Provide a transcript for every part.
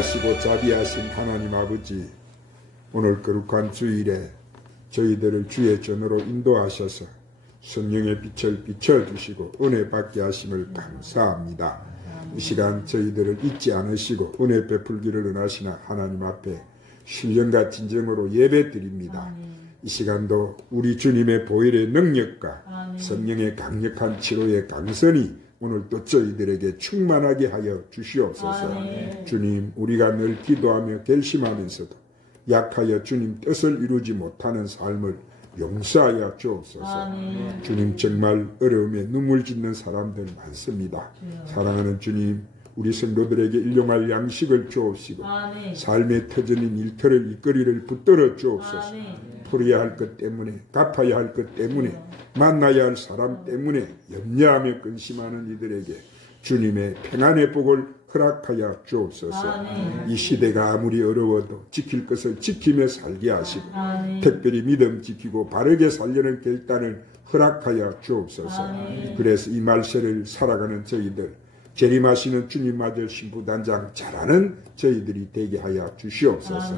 선하시고 자비하신 하나님 아버지, 오늘 거룩한 주일에 저희들을 주의 전으로 인도하셔서 성령의 빛을 비춰주시고 은혜 받게 하심을 감사합니다. 이 시간 저희들을 잊지 않으시고 은혜 베풀기를 원하시나 하나님 앞에 신령과 진정으로 예배 드립니다. 이 시간도 우리 주님의 보혈의 능력과 성령의 강력한 치료의 강선이 오늘 또 저희들에게 충만하게 하여 주시옵소서. 주님, 우리가 늘 기도하며 결심하면서도 약하여 주님 뜻을 이루지 못하는 삶을 용서하여 주옵소서. 주님, 정말 어려움에 눈물 짓는 사람들 많습니다. 사랑하는 주님, 우리 성도들에게 일용할 양식을 주옵시고 삶의 터전인 일터를 이끌이를 붙들어 주옵소서. 풀어야 할 것 때문에, 갚아야 할 것 때문에, 만나야 할 사람 때문에 염려하며 근심하는 이들에게 주님의 평안의 복을 허락하여 주옵소서. 이 시대가 아무리 어려워도 지킬 것을 지키며 살게 하시고 특별히 믿음 지키고 바르게 살려는 결단을 허락하여 주옵소서. 그래서 이 말세를 살아가는 저희들, 재림하시는 주님 아들 신부단장 잘하는 저희들이 되게 하여 주시옵소서.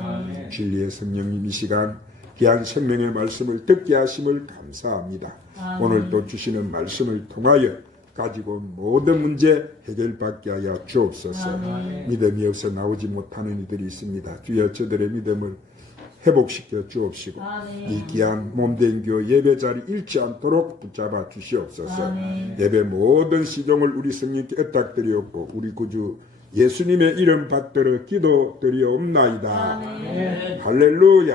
진리의 성령님, 이 시간 귀한 생명의 말씀을 듣게 하심을 감사합니다. 오늘 또 주시는 말씀을 통하여 가지고 온 모든 문제 해결받게 하여 주옵소서. 믿음이 없어 나오지 못하는 이들이 있습니다. 주여 저들의 믿음을 회복시켜 주옵시고 이 귀한 몸된 교회 예배 자리 잃지 않도록 붙잡아 주시옵소서. 예배 모든 시종을 우리 성령께 애탁드리옵고 우리 구주 예수님의 이름 받들어 기도드리옵나이다. 할렐루야.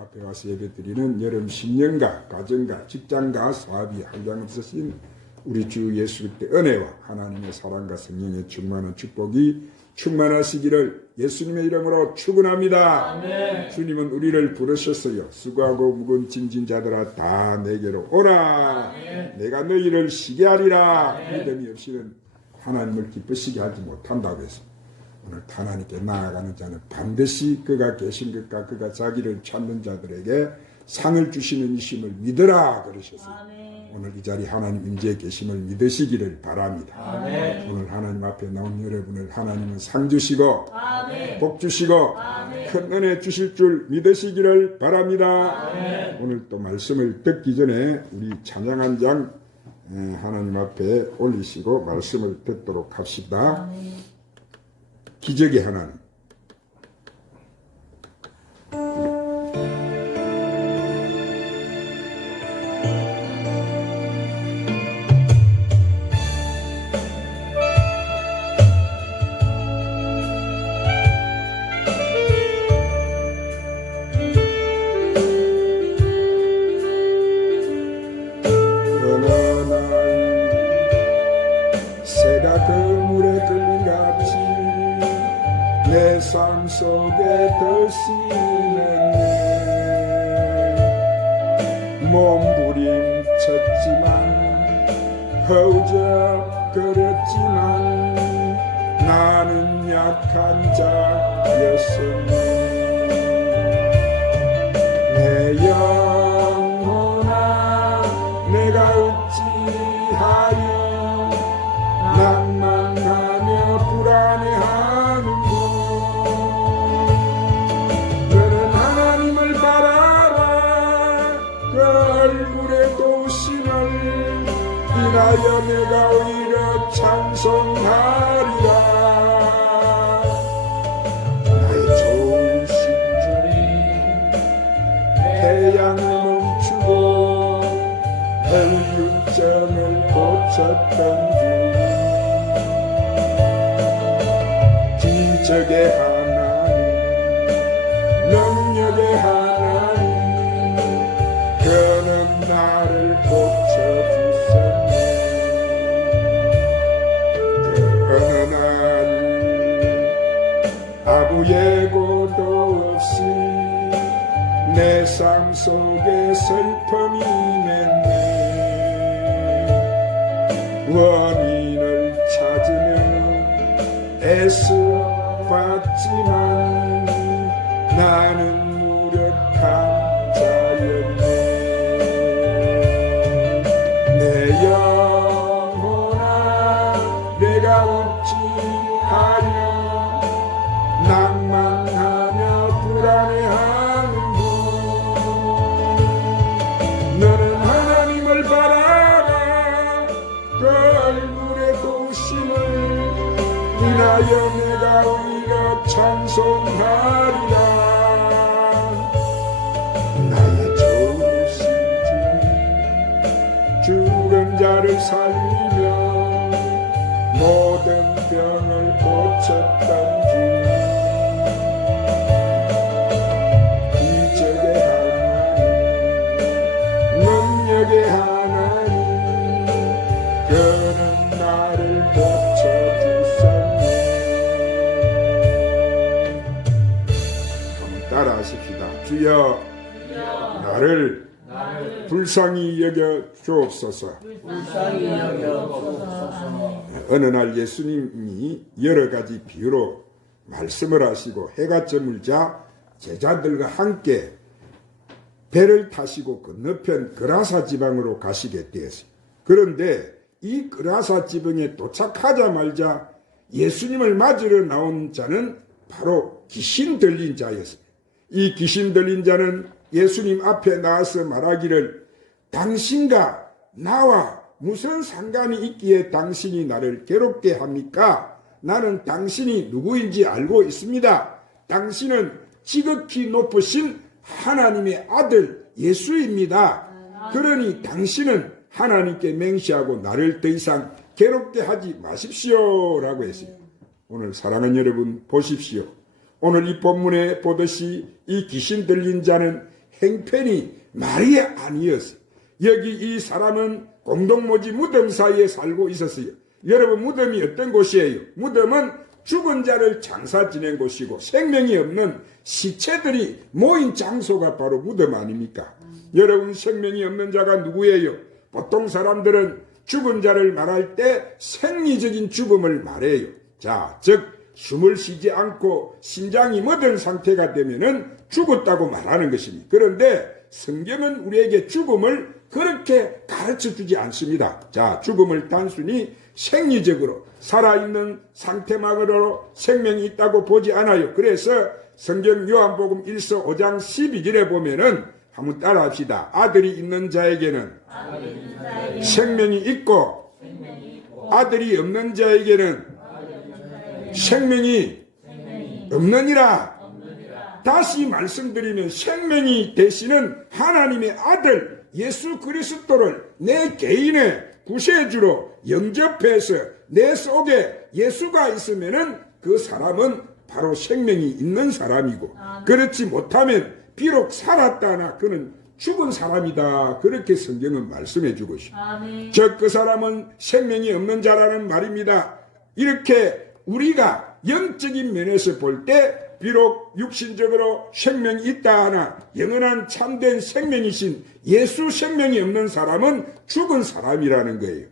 앞에 와서 예배드리는 여름 신년가 가정가 직장가 사업이 한장 없으신 우리 주 예수 그리스도의 은혜와 하나님의 사랑과 성령의 충만한 축복이 충만하시기를 예수님의 이름으로 축원합니다. 주님은 우리를 부르셨어요. 수고하고 무거운 짐진 자들아 다 내게로 오라. 내가 너희를 쉬게 하리라. 믿음이 없이는 하나님을 기쁘시게 하지 못한다고 해서 오늘 하나님께 나아가는 자는 반드시 그가 계신 것과 그가 자기를 찾는 자들에게 상을 주시는 이심을 믿으라 그러셨어요. 오늘 이 자리 하나님 임재에 계심을 믿으시기를 바랍니다. 오늘 하나님 앞에 나온 여러분을 하나님은 상 주시고 복 주시고 큰 은혜 주실 줄 믿으시기를 바랍니다. 오늘 또 말씀을 듣기 전에 우리 찬양 한 장 하나님 앞에 올리시고 말씀을 듣도록 합시다. 기적의 하나님. 삶 속에 드시는 몸부림쳤지만 허우적거렸지만 나는 약한 자였으니 내 영혼아 내가 어찌하여 낭만하며 불안해하는가. 인하여 내가 오히려 찬송하리라. 나의 좋으신 주님 태양을 멈추고 혈육점을 고쳤던 주 기적의 하나님 능력의 하나님 그는 나를 고쳐주셨네. 아무 예고도 없이 내 삶 속에 슬픔이 맺네. 원인을 찾으며 애써봤지만 나는 무력한 자였네. 내 영혼아 내가 어찌하여 인하여 내가 오히려 찬송하리라. 나의救世主죽은 자를 살리며 모든 병을 고쳤던 주, 기적의 하나님, 능력의 하나님, 그는 나를 고쳐주셨네. 한번 따라하십시다. 주여, 나를 불쌍히 여겨 주옵소서. 어느 날 예수님이 여러 가지 비유로 말씀을 하시고 해가 저물자 제자들과 함께 배를 타시고 건너편 그라사 지방으로 가시게 되었어요. 그런데 이 그라사 지방에 도착하자마자 예수님을 맞으러 나온 자는 바로 귀신 들린 자였습니다. 이 귀신 들린 자는 예수님 앞에 나와서 말하기를, 당신과 나와 무슨 상관이 있기에 당신이 나를 괴롭게 합니까? 나는 당신이 누구인지 알고 있습니다. 당신은 지극히 높으신 하나님의 아들 예수입니다. 그러니 당신은 하나님께 맹세하고 나를 더 이상 괴롭게 하지 마십시오 라고 했어요. 오늘 사랑하는 여러분, 보십시오. 오늘 이 본문에 보듯이 이 귀신 들린 자는 행편이 말이 아니었어요. 여기 이 사람은 공동묘지 무덤 사이에 살고 있었어요. 여러분, 무덤이 어떤 곳이에요? 무덤은 죽은 자를 장사 지낸 곳이고 생명이 없는 시체들이 모인 장소가 바로 무덤 아닙니까? 여러분, 생명이 없는 자가 누구예요? 보통 사람들은 죽은 자를 말할 때 생리적인 죽음을 말해요. 자, 즉 숨을 쉬지 않고 심장이 멎은 상태가 되면은 죽었다고 말하는 것입니다. 그런데 성경은 우리에게 죽음을 그렇게 가르쳐주지 않습니다. 자, 죽음을 단순히 생리적으로 살아있는 상태만으로 생명이 있다고 보지 않아요. 그래서 성경 요한복음 1서 5장 12절에 보면은 한번 따라합시다. 아들이 있는 자에게는 생명이 있고 아들이 없는 자에게는 생명이 없느니라. 다시 말씀드리면 생명이 되시는 하나님의 아들 예수 그리스도를 내 개인의 구세주로 영접해서 내 속에 예수가 있으면은 그 사람은 바로 생명이 있는 사람이고, 그렇지 못하면 비록 살았다나 그는 죽은 사람이다. 그렇게 성경은 말씀해 주고 있습니다. 즉 그 사람은 생명이 없는 자라는 말입니다. 이렇게 우리가 영적인 면에서 볼 때 비록 육신적으로 생명이 있다 하나 영원한 참된 생명이신 예수 생명이 없는 사람은 죽은 사람이라는 거예요.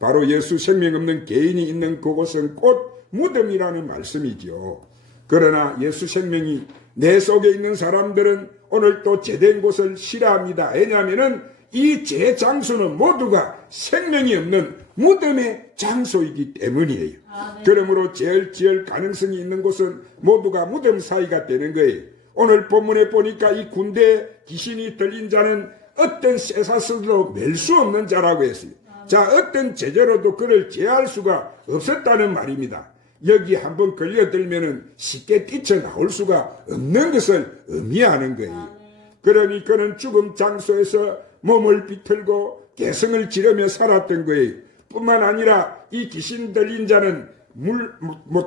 바로 예수 생명 없는 개인이 있는 그곳은 곧 무덤이라는 말씀이지요. 그러나 예수 생명이 내 속에 있는 사람들은 오늘 또 제된 곳을 싫어합니다. 왜냐하면 이 제 장소는 모두가 생명이 없는 무덤의 장소이기 때문이에요. 그러므로 죄를 지을 가능성이 있는 곳은 모두가 무덤 사이가 되는 거예요. 오늘 본문에 보니까 이 군대에 귀신이 들린 자는 어떤 쇠사슬도 맬 수 없는 자라고 했어요. 자, 어떤 제재로도 그를 제할 수가 없었다는 말입니다. 여기 한번 걸려들면은 쉽게 뛰쳐나올 수가 없는 것을 의미하는 거예요. 그러니 그는 죽음 장소에서 몸을 비틀고 개성을 지르며 살았던 거예요. 뿐만 아니라 이 귀신 들린 자는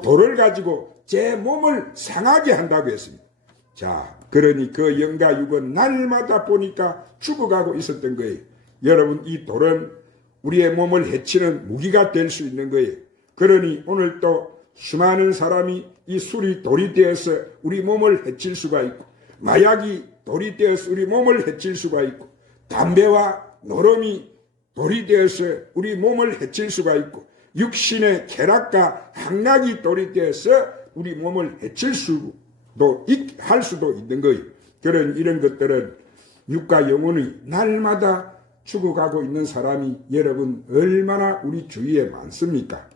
돌을 가지고 제 몸을 상하게 한다고 했습니다. 자, 그러니 그 영과 육은 날마다 보니까 죽어가고 있었던 거예요. 여러분, 이 돌은 우리의 몸을 해치는 무기가 될 수 있는 거예요. 그러니 오늘 또 수많은 사람이 이 술이 돌이 되어서 우리 몸을 해칠 수가 있고, 마약이 돌이 되어서 우리 몸을 해칠 수가 있고, 담배와 노름이 돌이 되어서 우리 몸을 해칠 수가 있고, 육신의 쾌락과 향락이 돌이 되어서 우리 몸을 해칠 수도 할 수도 있는 거예요. 이런 것들은 육과 영혼이 날마다 죽어가고 있는 사람이 여러분 얼마나 우리 주위에 많습니까?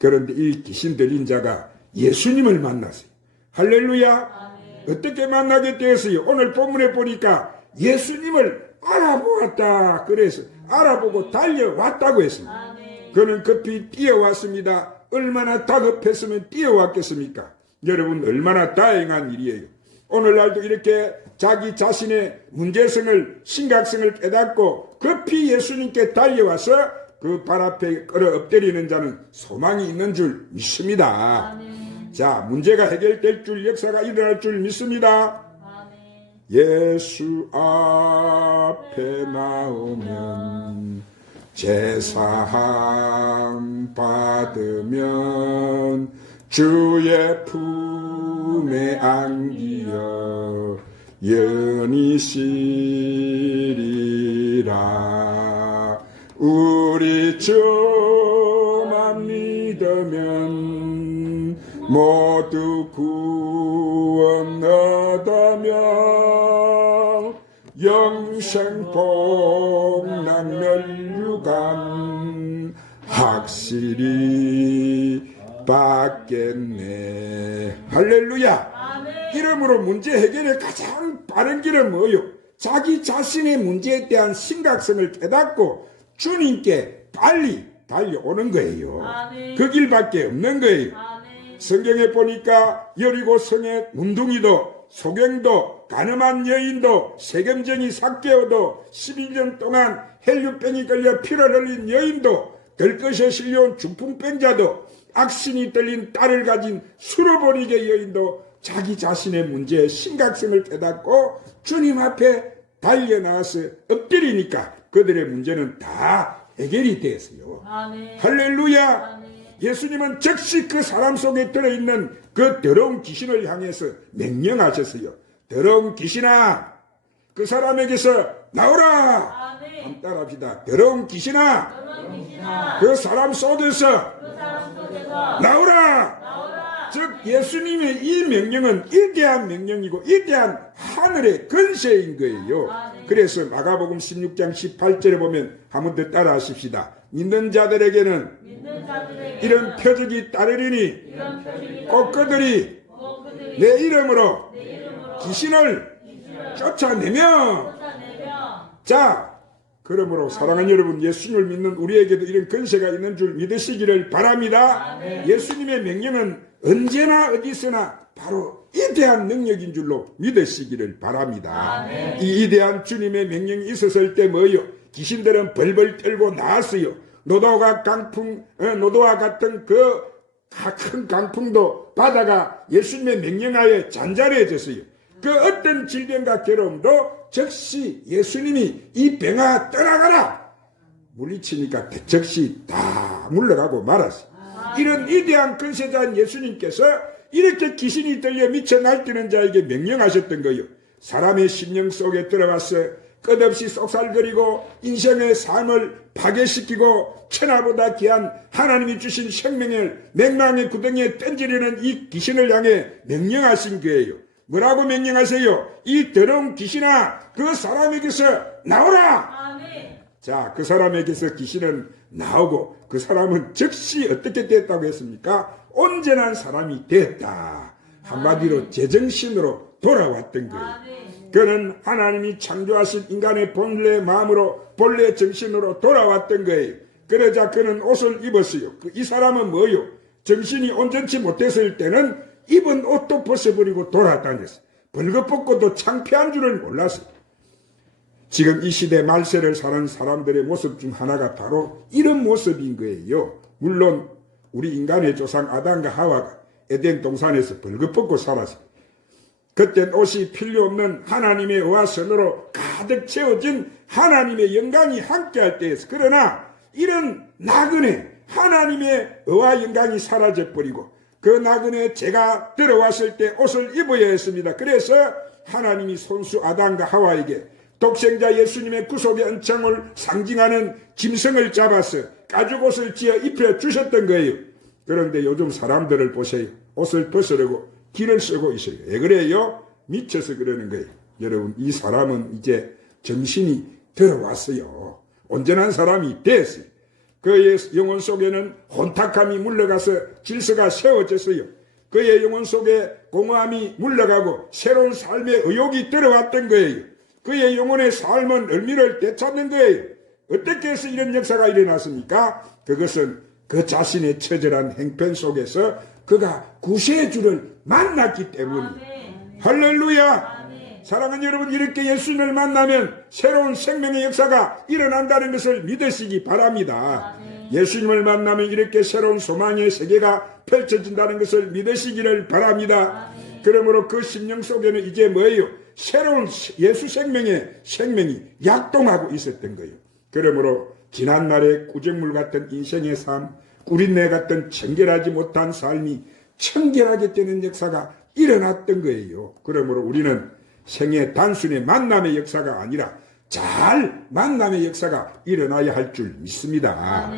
그런데 이 귀신 들린 자가 예수님을 만났어요. 할렐루야. 어떻게 만나게 되었어요? 오늘 본문에 보니까 예수님을 알아보았다. 그래서 알아보고 달려왔다고 했습니다. 그는 급히 뛰어왔습니다. 얼마나 다급했으면 뛰어왔겠습니까? 여러분, 얼마나 다행한 일이에요. 오늘날도 이렇게 자기 자신의 문제성을, 심각성을 깨닫고 급히 예수님께 달려와서 그 발 앞에 끌어 엎드리는 자는 소망이 있는 줄 믿습니다. 아멘. 자, 문제가 해결될 줄, 역사가 일어날 줄 믿습니다. 아멘. 예수 앞에 나오면 제사함 받으면 주의 품에 안기어 영이 시리라. 우리 주만 믿으면 모두 구원 얻으며 영생 복락 멸류관 확실히 받겠네. 할렐루야. 아멘. 이러므로 문제 해결의 가장 빠른 길은 뭐요? 자기 자신의 문제에 대한 심각성을 깨닫고 주님께 빨리 달려오는 거예요. 아멘. 그 길밖에 없는 거예요. 아멘. 성경에 보니까 여리고 성의 문둥이도 소경도 가늠한 여인도 세겜쟁이 삭개오도 11년 동안 헬류병이 걸려 피를 흘린 여인도 들것에 실려온 중풍병자도 악신이 들린 딸을 가진 수로보리게 여인도 자기 자신의 문제의 심각성을 깨닫고 주님 앞에 달려나와서 엎드리니까 그들의 문제는 다 해결이 됐어요. 아멘. 할렐루야. 아멘. 예수님은 즉시 그 사람 속에 들어있는 그 더러운 귀신을 향해서 명령하셨어요. 더러운 귀신아, 그 사람에게서 나오라. 아멘. 한번 따라합시다. 더러운 귀신아, 그런 귀신아, 그 사람 속에서 그 사람 속에서 나오라. 나오라. 즉 예수님의 이 명령은 위대한 명령이고 위대한 하늘의 권세인 거예요. 그래서 마가복음 16장 18절에 보면 한 번 더 따라 하십시다. 믿는 자들에게는 믿는 자들에게 이런 표적이 따르리니 이런 표징이 꼭 그들이 꼭 그들이 내 이름으로 내 이름으로 귀신을 쫓아내며. 쫓아내며. 자, 그러므로 사랑하는 여러분, 예수님을 믿는 우리에게도 이런 권세가 있는 줄 믿으시기를 바랍니다. 예수님의 명령은 언제나 어디서나 바로 위대한 능력인 줄로 믿으시기를 바랍니다. 아멘. 이 위대한 주님의 명령이 있었을 때 뭐요? 귀신들은 벌벌 떨고 나왔어요. 노도와 같은 그 큰 강풍도 바다가 예수님의 명령하에 잔잔해졌어요. 그 어떤 질병과 괴로움도 즉시 예수님이 이 병아 떠나가라 물리치니까 즉시 다 물러가고 말았어요. 이런 위대한 권세자인 예수님께서 이렇게 귀신이 들려 미쳐 날뛰는 자에게 명령하셨던 거예요. 사람의 심령 속에 들어가서 끝없이 쏙살거리고 인생의 삶을 파괴시키고 천하보다 귀한 하나님이 주신 생명을 맹망의 구덩이에 던지려는 이 귀신을 향해 명령하신 거예요. 뭐라고 명령하세요? 이 더러운 귀신아, 그 사람에게서 나오라. 아멘. 자, 그 사람에게서 귀신은 나오고 그 사람은 즉시 어떻게 됐다고 했습니까? 온전한 사람이 됐다. 한마디로 제정신으로 돌아왔던 거예요. 아멘. 그는 하나님이 창조하신 인간의 본래 마음으로 본래 정신으로 돌아왔던 거예요. 그러자 그는 옷을 입었어요. 이 사람은 뭐요? 정신이 온전치 못했을 때는 입은 옷도 벗어버리고 돌아다녔어요. 벌거벗고도 창피한 줄을 몰랐어요. 지금 이 시대 말세를 사는 사람들의 모습 중 하나가 바로 이런 모습인 거예요. 물론 우리 인간의 조상 아담과 하와가 에덴 동산에서 벌거벗고 살았어요. 그땐 옷이 필요 없는 하나님의 의와 선으로 가득 채워진 하나님의 영광이 함께할 때였어. 그러나 이런 나그네 하나님의 의와 영광이 사라져버리고 그 나그네 죄가 들어왔을 때 옷을 입어야 했습니다. 그래서 하나님이 손수 아담과 하와에게 독생자 예수님의 구속의 은총을 상징하는 짐승을 잡아서 가죽옷을 지어 입혀주셨던 거예요. 그런데 요즘 사람들을 보세요. 옷을 벗으려고 길을 쓰고 있어요. 왜 그래요? 미쳐서 그러는 거예요. 여러분, 이 사람은 이제 정신이 들어왔어요. 온전한 사람이 됐어요. 그의 영혼 속에는 혼탁함이 물러가서 질서가 세워졌어요. 그의 영혼 속에 공허함이 물러가고 새로운 삶의 의욕이 들어왔던 거예요. 그의 영혼의 삶은 의미를 되찾는 거예요. 어떻게 해서 이런 역사가 일어났습니까? 그것은 그 자신의 처절한 행편 속에서 그가 구세주를 만났기 때문입니다. 아멘. 할렐루야. 아멘. 사랑하는 여러분, 이렇게 예수님을 만나면 새로운 생명의 역사가 일어난다는 것을 믿으시기 바랍니다. 예수님을 만나면 이렇게 새로운 소망의 세계가 펼쳐진다는 것을 믿으시기를 바랍니다. 그러므로 그 심령 속에는 이제 뭐예요? 새로운 예수 생명이 약동하고 있었던 거예요. 그러므로 지난날의 구정물 같은 인생의 삶, 꿀인내 같은 청결하지 못한 삶이 청결하게 되는 역사가 일어났던 거예요. 그러므로 우리는 생애 단순히 만남의 역사가 아니라 잘 만남의 역사가 일어나야 할 줄 믿습니다.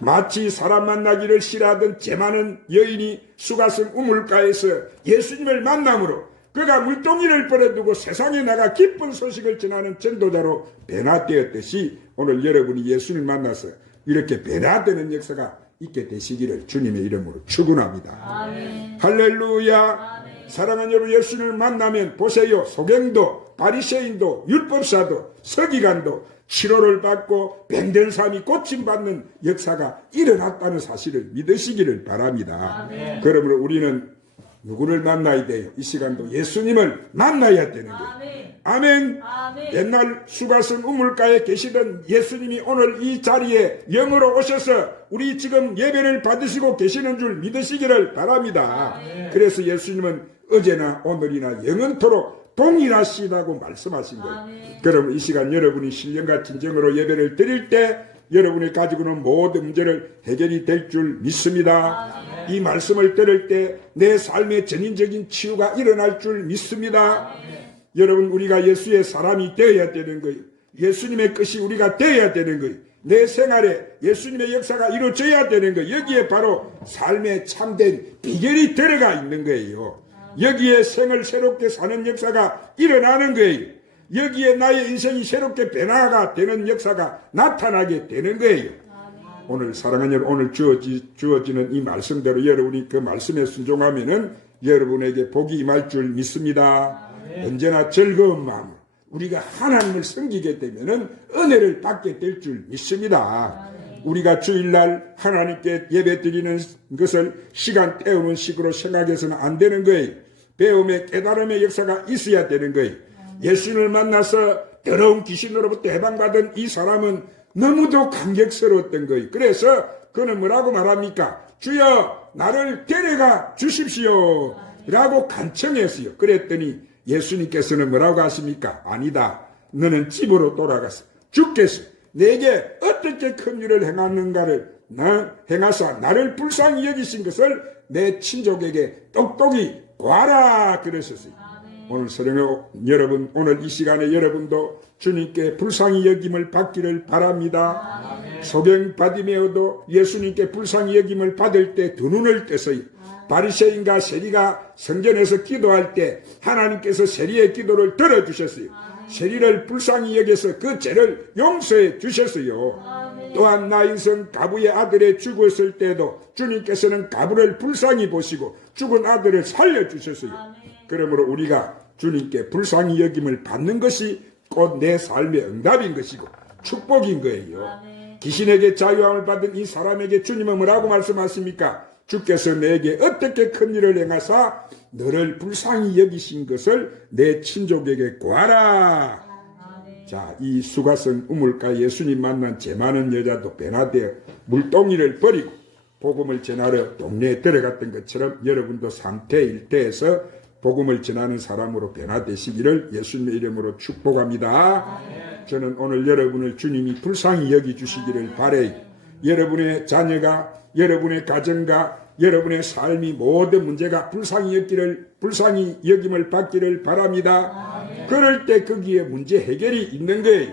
마치 사람 만나기를 싫어하던 재 많은 여인이 수가성 우물가에서 예수님을 만남으로 그가 물동이를 버려두고 세상에 나가 기쁜 소식을 전하는 전도자로 변화되었듯이 오늘 여러분이 예수님을 만나서 이렇게 변화되는 역사가 있게 되시기를 주님의 이름으로 축원합니다. 아멘. 할렐루야. 사랑하는 여러분, 예수님을 만나면 보세요. 소경도, 바리새인도, 율법사도, 서기관도 치료를 받고 병든 사람이 고침받는 역사가 일어났다는 사실을 믿으시기를 바랍니다. 그러므로 우리는 누구를 만나야 돼요? 이 시간도 예수님을 만나야 되는 거예요. 아멘. 아멘. 옛날 수가성 우물가에 계시던 예수님이 오늘 이 자리에 영으로 오셔서 우리 지금 예배를 받으시고 계시는 줄 믿으시기를 바랍니다. 그래서 예수님은 어제나 오늘이나 영원토록 동일하시다고 말씀하신 거예요. 그럼 이 시간 여러분이 신령과 진정으로 예배를 드릴 때 여러분이 가지고 있는 모든 문제를 해결이 될 줄 믿습니다. 이 말씀을 들을 때 내 삶의 전인적인 치유가 일어날 줄 믿습니다. 여러분, 우리가 예수의 사람이 되어야 되는 거예요. 예수님의 것이 우리가 되어야 되는 거예요. 내 생활에 예수님의 역사가 이루어져야 되는 거예요. 여기에 바로 삶의 참된 비결이 들어가 있는 거예요. 여기에 생을 새롭게 사는 역사가 일어나는 거예요. 여기에 나의 인생이 새롭게 변화가 되는 역사가 나타나게 되는 거예요. 오늘 사랑하는 여러분, 오늘 주어지는 이 말씀대로 여러분이 그 말씀에 순종하면은 여러분에게 복이 임할 줄 믿습니다. 언제나 즐거운 마음, 우리가 하나님을 섬기게 되면은 은혜를 받게 될 줄 믿습니다. 우리가 주일날 하나님께 예배 드리는 것을 시간 때우는 식으로 생각해서는 안 되는 거예요. 배움의 깨달음의 역사가 있어야 되는 거예요. 예수님을 만나서 더러운 귀신으로부터 해방받은 이 사람은 너무도 감격스러웠던 거예요. 그래서 그는 뭐라고 말합니까? 주여, 나를 데려가 주십시오 라고 간청했어요. 그랬더니 예수님께서는 뭐라고 하십니까? 아니다, 너는 집으로 돌아가서 죽겠어. 내게 어떻게 큰 일을 행하는가를 행하사 나를 불쌍히 여기신 것을 내 친족에게 똑똑히 봐라 그러셨어요. 오늘 사랑하는 여러분, 오늘 이 시간에 여러분도 주님께 불쌍히 여김을 받기를 바랍니다. 소경 바디메오도 예수님께 불쌍히 여김을 받을 때 두 눈을 떼서요. 바리새인과 세리가 성전에서 기도할 때 하나님께서 세리의 기도를 들어주셨어요. 세리를 불쌍히 여겨서 그 죄를 용서해 주셨어요. 또한 나인성 가부의 아들이 죽었을 때도 주님께서는 가부를 불쌍히 보시고 죽은 아들을 살려주셨어요. 그러므로 우리가 주님께 불쌍히 여김을 받는 것이 곧 내 삶의 응답인 것이고 축복인 거예요. 귀신에게 자유함을 받은 이 사람에게 주님은 뭐라고 말씀하십니까? 주께서 내게 어떻게 큰 일을 행하사 너를 불쌍히 여기신 것을 내 친족에게 구하라. 자, 이 수가성 우물가 예수님 만난 재 많은 여자도 변화되어 물동이를 버리고 복음을 전하러 동네에 들어갔던 것처럼 여러분도 상태 일대에서 복음을 전하는 사람으로 변화되시기를 예수님의 이름으로 축복합니다. 저는 오늘 여러분을 주님이 불쌍히 여기주시기를 바라요. 여러분의 자녀가, 여러분의 가정과 여러분의 삶이 모든 문제가 불쌍히 여김을 받기를 바랍니다. 그럴 때 거기에 문제 해결이 있는 거예요.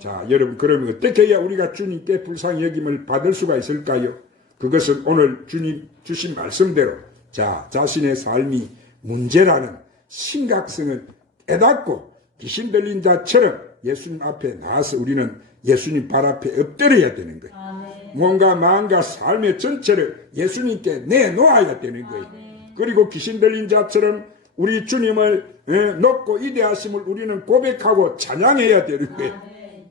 자, 여러분, 그러면 어떻게 해야 우리가 주님께 불쌍히 여김을 받을 수가 있을까요? 그것은 오늘 주님 주신 말씀대로 자, 자신의 삶이 문제라는 심각성을 깨닫고 귀신 들린 자처럼 예수님 앞에 나와서 우리는 예수님 발 앞에 엎드려야 되는 거예요. 뭔가 마음과 삶의 전체를 예수님께 내놓아야 되는 거예요. 그리고 귀신 들린 자처럼 우리 주님을 높고 위대하심을 우리는 고백하고 찬양해야 되는 거예요.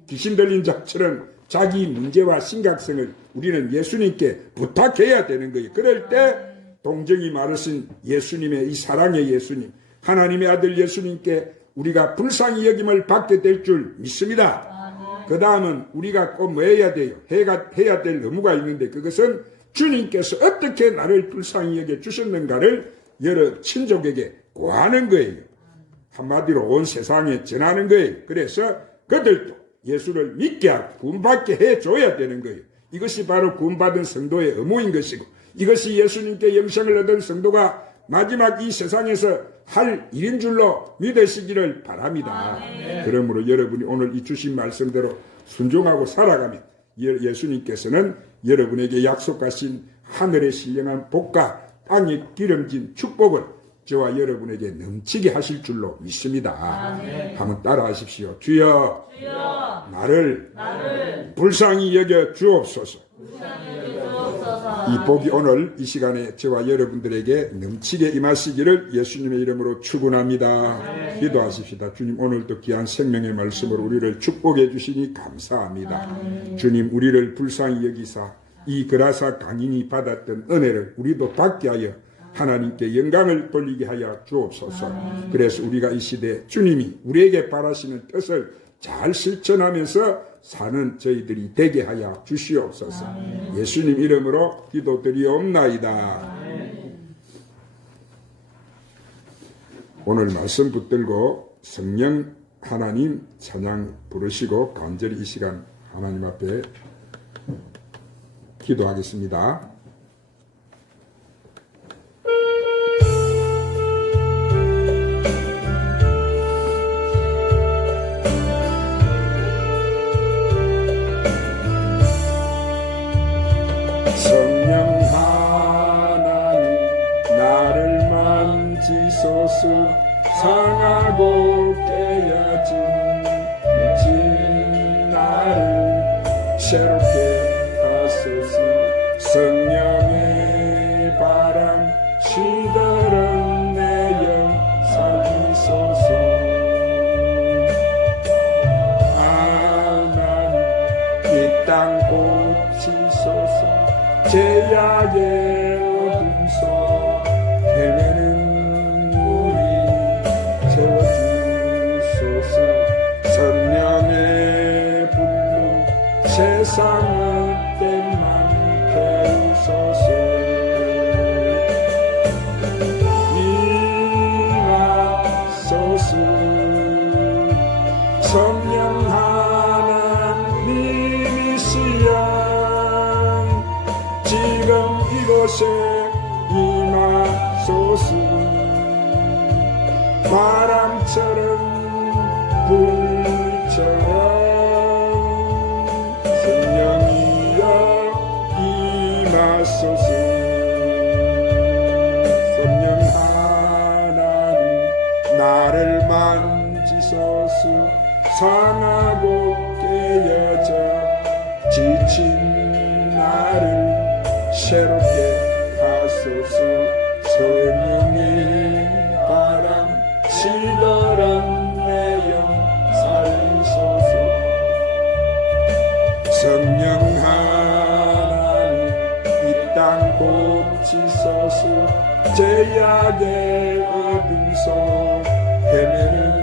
귀신 들린 자처럼 자기 문제와 심각성을 우리는 예수님께 부탁해야 되는 거예요. 그럴 때 동정이 많으신 예수님의 이 사랑의 예수님, 하나님의 아들 예수님께 우리가 불쌍히 여김을 받게 될 줄 믿습니다. 그 다음은 우리가 꼭 뭐 해야 돼요? 해야 될 의무가 있는데, 그것은 주님께서 어떻게 나를 불쌍히 여겨 주셨는가를 여러 친족에게 고하는 거예요. 한마디로 온 세상에 전하는 거예요. 그래서 그들도 예수를 믿게 하고 구원받게 해줘야 되는 거예요. 이것이 바로 구원받은 성도의 의무인 것이고, 이것이 예수님께 영생을 얻은 성도가 마지막 이 세상에서 할 일인 줄로 믿으시기를 바랍니다. 그러므로 여러분이 오늘 이 주신 말씀대로 순종하고 살아가면 예수님께서는 여러분에게 약속하신 하늘의 신령한 복과 땅에 기름진 축복을 저와 여러분에게 넘치게 하실 줄로 믿습니다. 한번 따라하십시오. 주여, 나를 불쌍히 여겨 주옵소서. 이 복이 오늘 이 시간에 저와 여러분들에게 넘치게 임하시기를 예수님의 이름으로 축원합니다. 기도하십시다. 주님, 오늘도 귀한 생명의 말씀으로 우리를 축복해 주시니 감사합니다. 주님, 우리를 불쌍히 여기사 이 그라사 강인이 받았던 은혜를 우리도 받게 하여 하나님께 영광을 돌리게 하여 주옵소서. 그래서 우리가 이 시대에 주님이 우리에게 바라시는 뜻을 잘 실천하면서 사는 저희들이 되게 하여 주시옵소서. 예수님 이름으로 기도드리옵나이다. 오늘 말씀 붙들고 성령 하나님 찬양 부르시고 간절히 이 시간 하나님 앞에 기도하겠습니다. 성령 하나님 나를 만지소서. 상하고 깨어진 나를 새롭게 하소서. 성령의 바람 시들은 내 영 살리소서. 하나님 이 땅 고치소서. 제약의 어둠 속 헤매는 우리 채워주소서. 성령의 불로 세상의 때만 태우소서. 임하소서. 성령 하나님이시여 지금 이곳에 임하소서. 바람처럼 불처럼 성령이여 임하소서. 성령 하나님 나를 만지소서. 상하고 깨어져 지친 나를 새롭게 하소서. 성령의 바람 시들은 내 영 살리소서. 성령 하나님 이 땅 고치소서. 제약의 어둠 속 헤매는